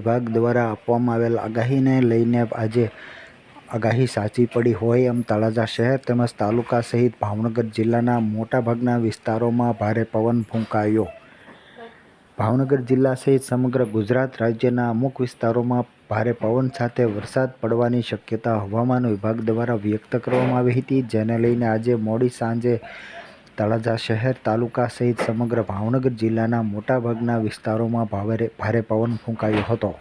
વિભાગ દ્વારા આપવામાં આવેલ આગાહીને લઈને આજે આગાહી સાચી પડી હોય એમ તળાજા શહેર તેમજ તાલુકા સહિત ભાવનગર જિલ્લાના મોટાભાગના વિસ્તારોમાં ભારે પવન ફૂંકાયો. ભાવનગર જિલ્લા સહિત સમગ્ર ગુજરાત રાજ્યના અમુક વિસ્તારોમાં ભારે પવન સાથે વરસાદ પડવાની શક્યતા હવામાન વિભાગ દ્વારા વ્યક્ત કરવામાં આવી હતી, જેને લઈને આજે મોડી સાંજે તળાજા શહેર તાલુકા સહિત સમગ્ર ભાવનગર જિલ્લાના મોટાભાગના વિસ્તારોમાં ભારે પવન ફૂંકાયો હતો.